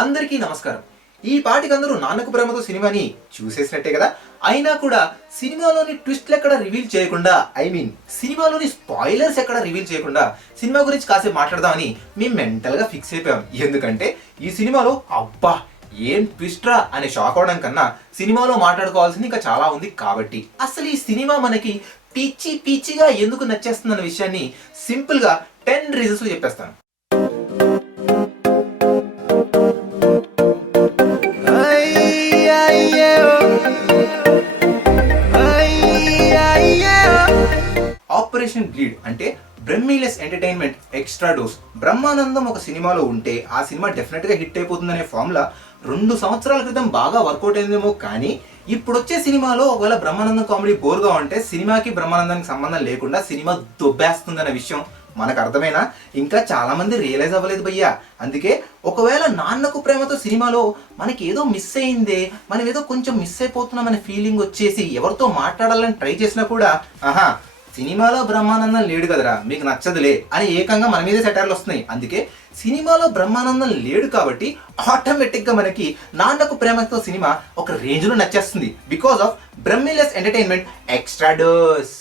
అందరికీ నమస్కారం. ఈ పాటికి అందరూ నాన్నకు ప్రేమతో సినిమాని చూసేసినట్టే కదా. అయినా కూడా సినిమాలోని ట్విస్ట్లు ఎక్కడ రివీల్ చేయకుండా, సినిమాలోని స్పాయిలర్స్ ఎక్కడ రివీల్ చేయకుండా సినిమా గురించి కాసేపు మాట్లాడదామని మేము మెంటల్గా ఫిక్స్ అయిపోయాం. ఎందుకంటే ఈ సినిమాలో అబ్బా ఏం ట్విస్ట్ రా అనే షాక్ అవడం కన్నా సినిమాలో మాట్లాడుకోవాల్సింది ఇంకా చాలా ఉంది. కాబట్టి అసలు ఈ సినిమా మనకి పిచ్చిగా ఎందుకు నచ్చేస్తుందన్న విషయాన్ని సింపుల్గా 10 రీజన్స్ చెప్పేస్తాను. ఆపరేషన్ బ్లీడ్ అంటే బ్రహ్మీలెస్ ఎంటర్టైన్మెంట్ ఎక్స్ట్రా డోస్. బ్రహ్మానందం ఒక సినిమాలో ఉంటే ఆ సినిమా డెఫినెట్ గా హిట్ అయిపోతుందనే ఫార్ములా 2 సంవత్సరాల క్రితం బాగా వర్కౌట్ అయిందేమో, కానీ ఇప్పుడు వచ్చే సినిమాలో ఒకవేళ బ్రహ్మానందం కామెడీ బోర్గా ఉంటే సినిమాకి బ్రహ్మానందానికి సంబంధం లేకుండా సినిమా దొబ్బేస్తుందనే విషయం మనకు అర్థమైనా ఇంకా చాలా మంది రియలైజ్ అవ్వలేదు భయ్యా. అందుకే ఒకవేళ నాన్నకు ప్రేమతో సినిమాలో మనకి ఏదో మిస్ అయిందే, మనం ఏదో కొంచెం మిస్ అయిపోతున్నామనే ఫీలింగ్ వచ్చేసి ఎవరితో మాట్లాడాలని ట్రై చేసినా కూడా సినిమాలో బ్రహ్మానందం లేడు కదరా, మీకు నచ్చదులే అని ఏకంగా మన మీదే సెటైర్లు వస్తున్నాయి. అందుకే సినిమాలో బ్రహ్మానందం లేడు కాబట్టి ఆటోమేటిక్గా మనకి నాన్నకు ప్రేమతో సినిమా ఒక రేంజ్లో నచ్చేస్తుంది. బికాస్ ఆఫ్ బ్రహ్మీలెస్ ఎంటర్టైన్మెంట్ ఎక్స్ట్రా డోస్.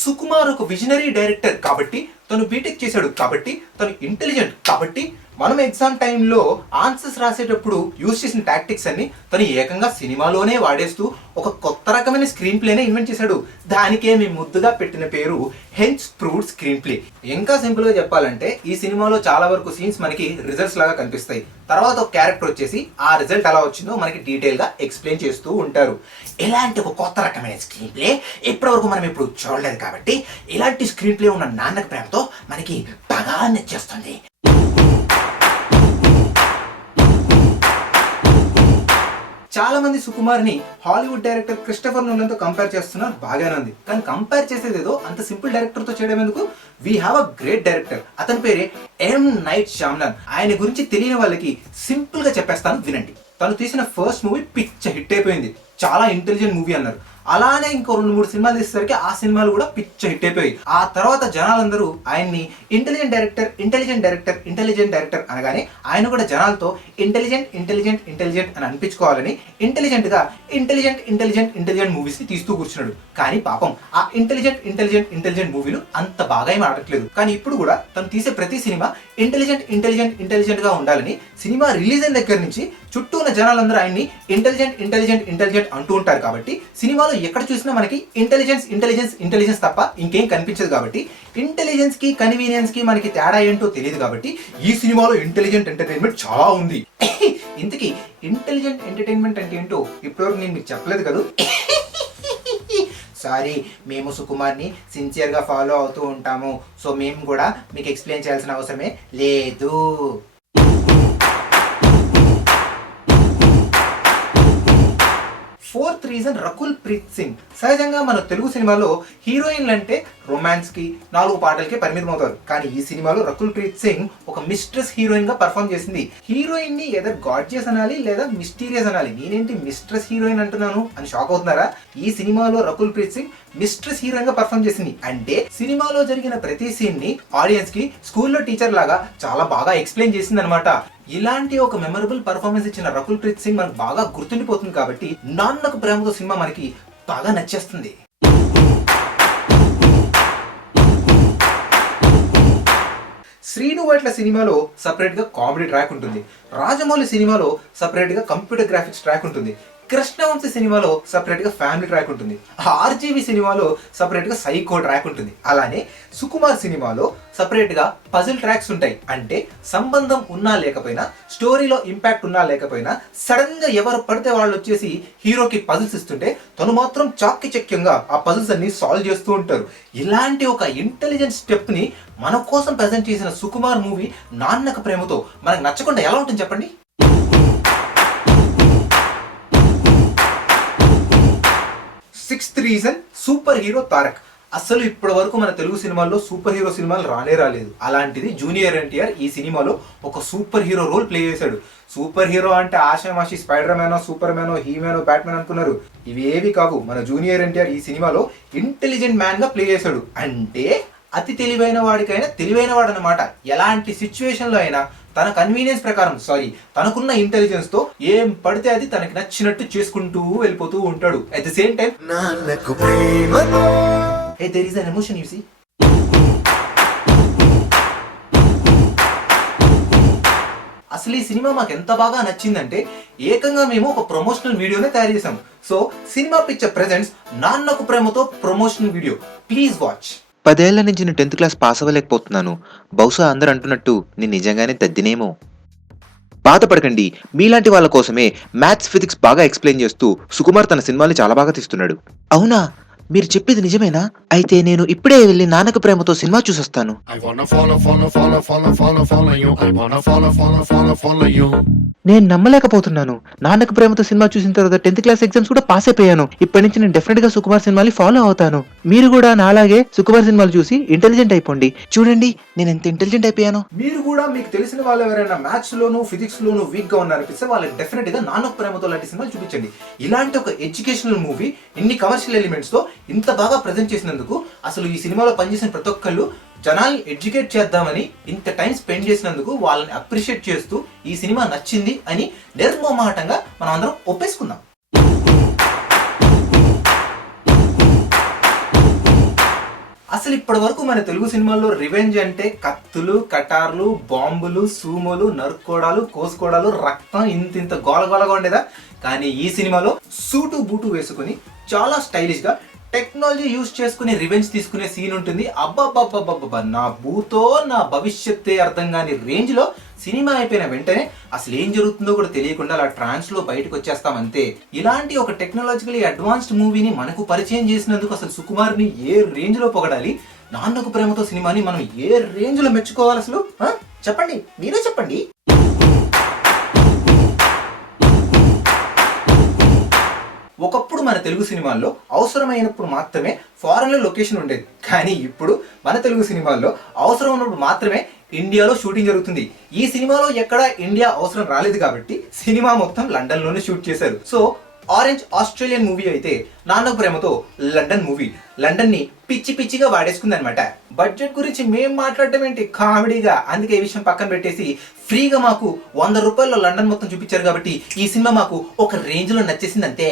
సుకుమార్ ఒక విజనరీ డైరెక్టర్ కాబట్టి, తను బీటెక్ చేశాడు కాబట్టి, తను ఇంటెలిజెంట్ కాబట్టి మనం ఎగ్జామ్ టైంలో ఆన్సర్స్ రాసేటప్పుడు యూజ్ చేసిన టాక్టిక్స్ అన్ని తను ఏకంగా సినిమాలోనే వాడేస్తూ ఒక కొత్త రకమైన స్క్రీన్ ప్లేనే ఇన్వెంట్ చేశాడు. దానికే మేము ముద్దుగా పెట్టిన పేరు హెన్స్ ప్రూవ్డ్ స్క్రీన్ ప్లే. ఇంకా సింపుల్గా చెప్పాలంటే ఈ సినిమాలో చాలా వరకు సీన్స్ మనకి రిజల్ట్స్ లాగా కనిపిస్తాయి. తర్వాత ఒక క్యారెక్టర్ వచ్చేసి ఆ రిజల్ట్ ఎలా వచ్చిందో మనకి డీటెయిల్గా ఎక్స్ప్లెయిన్ చేస్తూ ఉంటారు. ఇలాంటి ఒక కొత్త రకమైన స్క్రీన్ ప్లే ఇప్పటివరకు మనం ఇప్పుడు చూడలేదు కాబట్టి ఇలాంటి స్క్రీన్ ప్లే ఉన్న నాన్నకు ప్రేమతో మనకి బాగా నచ్చేస్తుంది. చాలా మంది సుకుమార్ ని హాలీవుడ్ డైరెక్టర్ క్రిస్టోఫర్ నోలన్ తో కంపేర్ చేస్తున్నారు, బాగానే ఉంది. కానీ కంపేర్ చేసేది ఏదో అంత సింపుల్ డైరెక్టర్ తో చేయడం ఎందుకు? We have a great director, అతని పేరే ఎం నైట్ ష్యామ్లాన్. ఆయన గురించి తెలియని వాళ్ళకి సింపుల్ గా చెప్పేస్తాను, వినండి. తను తీసిన ఫస్ట్ మూవీ పిచ్చ హిట్ అయిపోయింది, చాలా ఇంటెలిజెంట్ మూవీ అన్నారు. అలానే ఇంకో 2-3 సినిమాలు తీసేసరికి ఆ సినిమాలు కూడా పిచ్చ హిట్ అయిపోయాయి. ఆ తర్వాత జనాలందరూ ఆయన్ని ఇంటెలిజెంట్ డైరెక్టర్ అనగానే ఆయన కూడా జనాలతో ఇంటెలిజెంట్ అని అనిపించుకోవాలని ఇంటెలిజెంట్ మూవీస్ ని తీస్తూ కూర్చున్నాడు. కానీ పాపం ఆ ఇంటెలిజెంట్ మూవీలు అంత బాగా ఏమి ఆడట్లేదు. కానీ ఇప్పుడు కూడా తను తీసే ప్రతి సినిమా ఇంటెలిజెంట్ గా ఉండాలని సినిమా రిలీజ్ అయిన దగ్గర నుంచి చుట్టూ ఉన్న జనాలందరూ ఆయన్ని ఇంటెలిజెంట్ అంటూ ఉంటారు. కాబట్టి సినిమాలో ఎక్కడ చూసినా మనకి ఇంటెలిజెన్స్ తప్ప ఇంకేం కనిపించదు. కాబట్టి ఇంటెలిజెన్స్ కి కన్వీనియన్స్ కి మనకి తేడా ఏంటో తెలియదు. కాబట్టి ఈ సినిమాలో ఇంటెలిజెంట్ ఎంటర్టైన్మెంట్ చాలా ఉంది. ఇంతకీ ఇంటెలిజెంట్ ఎంటర్టైన్మెంట్ అంటే ఏంటో ఇప్పటివరకు నేను మీకు చెప్పలేదు కదా. సారీ, మేము సుకుమార్ని సిన్సియర్గా ఫాలో అవుతూ ఉంటాము, సో మేము కూడా మీకు ఎక్స్ప్లెయిన్ చేయాల్సిన అవసరమే లేదు. Fourth reason Rakul Preet Singh. సహజంగా మన తెలుగు సినిమాలో హీరోయిన్లు అంటే రొమాన్స్ కి 4 పాటలకే పరిమితం అవుతారు. కానీ ఈ సినిమాలో రకుల్ ప్రీత్ సింగ్ ఒక మిస్ట్రెస్ హీరోయిన్ గా పర్ఫామ్ చేసింది. హీరోయిన్ ని ఎదర్ గాడ్జియస్ అనాలి లేదా మిస్టీరియస్ అనాలి. నేనేంటి మిస్ట్రెస్ హీరోయిన్ అంటున్నాను అని షాక్ అవుతున్నారా? ఈ సినిమాలో రకుల్ ప్రీత్ సింగ్ మిస్ట్రెస్ హీరోయిన్ గా పర్ఫామ్ చేసింది. అంటే సినిమాలో జరిగిన ప్రతి సీన్ ని ఆడియన్స్ కి స్కూల్లో టీచర్ లాగా చాలా బాగా ఎక్స్ప్లెయిన్ చేసింది అనమాట. ఇలాంటి ఒక మెమరబుల్ పర్ఫార్మెన్స్ ఇచ్చిన రకుల్ ప్రీత్ సింగ్ మనకు బాగా గుర్తుండిపోతుంది. కాబట్టి నాన్నకు ప్రేమతో సినిమా మనకి బాగా నచ్చేస్తుంది. శ్రీను వైట్ల సినిమాలో సపరేట్ గా కామెడీ ట్రాక్ ఉంటుంది. రాజమౌళి సినిమాలో సపరేట్ గా కంప్యూటర్ గ్రాఫిక్స్ ట్రాక్ ఉంటుంది. కృష్ణవంశీ సినిమాలో సపరేట్ గా ఫ్యామిలీ ట్రాక్ ఉంటుంది. ఆర్జీవి సినిమాలో సపరేట్ గా సైకో ట్రాక్ ఉంటుంది. అలానే సుకుమార్ సినిమాలో సపరేట్ గా పజిల్ ట్రాక్స్ ఉంటాయి. అంటే సంబంధం ఉన్నా లేకపోయినా, స్టోరీలో ఇంపాక్ట్ ఉన్నా లేకపోయినా సడన్ గా ఎవరు పడితే వాళ్ళు వచ్చేసి హీరోకి పజిల్స్ ఇస్తుంటే తను మాత్రం చాకచక్యంగా ఆ పజిల్స్ అన్ని సాల్వ్ చేస్తూ ఉంటారు. ఇలాంటి ఒక ఇంటెలిజెంట్ స్టెప్ ని మన కోసం ప్రెజెంట్ చేసిన సుకుమార్ మూవీ నాన్నకు ప్రేమతో మనకు నచ్చకుండా ఎలా ఉంటుంది చెప్పండి? Sixth reason super hero Tarak. అసలు ఇప్పటి వరకు మన తెలుగు సినిమాల్లో సూపర్ హీరో సినిమాలు రాలేదు. అలాంటిది జూనియర్ ఎన్టీఆర్ ఈ సినిమాలో ఒక సూపర్ హీరో రోల్ ప్లే చేశాడు. సూపర్ హీరో అంటే ఆషామాషి స్పైడర్ మ్యానో, సూపర్ మ్యానో, హీమ్యానో, బ్యాట్మెన్ అనుకున్నారు. ఇవేవి కావు. మన జూనియర్ ఎన్టీఆర్ ఈ సినిమాలో ఇంటెలిజెంట్ మ్యాన్ గా ప్లే చేశాడు. అంటే అతి తెలివైన వాడికైనా తెలివైన వాడు అనమాట. ఎలాంటి సిచ్యువేషన్ లో అయినా తన కన్వీనియన్స్ ప్రకారం తనకున్న ఇంటెలిజెన్స్ తో ఏం పడితే అది తనకి నచ్చినట్టు చేసుకుంటూ వెళ్ళిపోతూ ఉంటాడు. At the same time there is an emotion you see. అసలు ఈ సినిమా మాకు ఎంత బాగా నచ్చిందంటే ఏకంగా మేము ఒక ప్రమోషనల్ వీడియోనే తయారు చేసాం. So cinema picture presents Nannaku Prematho promotional video. Please watch. 10 ఏళ్ల నుంచి నేను 10th క్లాస్ పాస్ అవ్వలేకపోతున్నాను. బహుశా అందరూ అంటున్నట్టు నేను నిజంగానే తద్దినేమో. బాధపడకండి, మీలాంటి వాళ్ళ కోసమే మ్యాథ్స్ ఫిజిక్స్ బాగా ఎక్స్ప్లెయిన్ చేస్తూ సుకుమార్ తన సినిమాని చాలా బాగా తీస్తున్నాడు. అవునా, మీరు చెప్పేది నిజమేనా? అయితే నేను ఇప్పుడే వెళ్ళి నాన్నకు ప్రేమతో సినిమా చూసొస్తాను. నేను నమ్మలేకపోతున్నాను. నాన్నకు ప్రేమతో సినిమా చూసిన తర్వాత 10th క్లాస్ ఎగ్జామ్స్ కూడా పాస్ అయిపోయాను. ఇప్పటి నుంచి నేను డెఫినెట్ గా సుకుమార్ సినిమాని ఫాలో అవుతాను. మీరు కూడా నాలాగే సుకుమార్ సినిమాలు చూసి ఇంటెలిజెంట్ అయిపోండి. చూడండి నేను ఎంత ఇంటెలిజెంట్ అయిపోయాను. మీరు కూడా మీకు తెలిసిన వాళ్ళు ఎవరైనా మ్యాథ్స్ లోను ఫిజిక్స్ లోను వీక్ గా ఉన్నారనిపిస్తే వాళ్ళకి డెఫినెట్ గా నాన్నకు ప్రేమతో లాంటి సినిమాలు చూపించండి. ఇలాంటి ఒక ఎడ్యుకేషనల్ మూవీ ఇన్ని కమర్షియల్ ఎలిమెంట్స్ తో ఇంత బాగా ప్రెజెంట్ చేసినందుకు అసలు ఈ సినిమాలో పనిచేసిన ప్రతి ఒక్కళ్ళు జనాల్ని ఎడ్యుకేట్ చేద్దామని ఇంత టైం స్పెండ్ చేసినందుకు వాళ్ళని అప్రిషియేట్ చేస్తూ ఈ సినిమా నచ్చింది అని నిర్మోహమాటంగా మనం అందరం ఒప్పేసుకుందాం. అసలు ఇప్పటి వరకు మన తెలుగు సినిమాల్లో రివెంజ్ అంటే కత్తులు, కటార్లు, బాంబులు, సూమోలు, నరుక్కోడాలు, కోసుకోడాలు, రక్తం ఇంత గోలగోలగా ఉండేదా? కానీ ఈ సినిమాలో సూటు బూటు వేసుకుని చాలా స్టైలిష్ గా టెక్నాలజీ యూజ్ చేసుకుని రివెంజ్ తీసుకునే సీన్ ఉంటుంది. అబ్బాబ్బాబ్బాబ్బా, నా భూతో నా భవిష్యత్తే అర్థం కాని రేంజ్ లో సినిమా అయిపోయిన వెంటనే అసలు ఏం జరుగుతుందో కూడా తెలియకుండా అలా ట్రాన్స్ లో బయటకు వచ్చేస్తాం అంతే. ఇలాంటి ఒక టెక్నాలజికలీ అడ్వాన్స్డ్ మూవీని మనకు పరిచయం చేసినందుకు అసలు సుకుమార్ ని ఏ రేంజ్ లో పొగడాలి, నాన్నకు ప్రేమతో సినిమాని మనం ఏ రేంజ్ లో మెచ్చుకోవాలి అసలు? చెప్పండి, మీరే చెప్పండి. ఒకప్పుడు మన తెలుగు సినిమాల్లో అవసరమైనప్పుడు మాత్రమే ఫారెన్ లో లొకేషన్ ఉండేది. కానీ ఇప్పుడు మన తెలుగు సినిమాల్లో అవసరం ఉన్నప్పుడు మాత్రమే ఇండియాలో షూటింగ్ జరుగుతుంది. ఈ సినిమాలో ఎక్కడ ఇండియా అవసరం రాలేదు కాబట్టి సినిమా మొత్తం లండన్ లోనే షూట్ చేశారు. సో ఆరెంజ్ ఆస్ట్రేలియన్ మూవీ అయితే Nannaku Prematho London movie London ని పిచ్చి పిచ్చిగా వాడేసుకుంది అనమాట. బడ్జెట్ గురించి మేం మాట్లాడటం ఏంటి కామెడీగా, అందుకే ఈ విషయం పక్కన పెట్టేసి ఫ్రీగా మాకు 100 రూపాయల్లో లండన్ మొత్తం చూపించారు కాబట్టి ఈ సినిమా మాకు ఒక రేంజ్ లో నచ్చేసింది అంతే.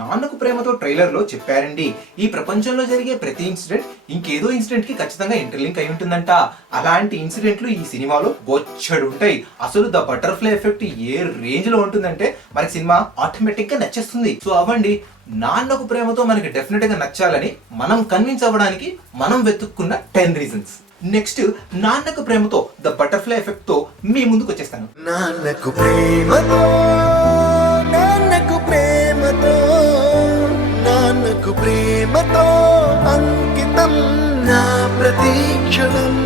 నాన్నకు ప్రేమతో ట్రైలర్ లో చెప్పారండి, ఈ ప్రపంచంలో జరిగే ప్రతి ఇన్సిడెంట్ ఇంకేదో ఇన్సిడెంట్ కి ఖచ్చితంగా ఇంటర్లింక్ అయి ఉంటుందంట. అలాంటి ఇన్సిడెంట్లు ఈ సినిమాలో బొచ్చడు ఉంటాయి. అసలు the butterfly effect A range లో ఉంటుందంటే మనకి సినిమా ఆటోమేటిక్ గా నచ్చేస్తుంది. సో అవ్వండి, నాన్నకు ప్రేమతో మనకి డెఫినెట్ గా నచ్చాలని మనం కన్విన్స్ అవ్వడానికి మనం వెతుక్కున్న 10 reasons. Next Nannaku Prematho the butterfly effect తో మీ ముందుకు వచ్చేస్తాను. నాన్నకు ప్రేమతో, నాన్నకు ప్రేమతో, నాన్నకు ప్రేమతో అంకితం నా ప్రతి క్షణం.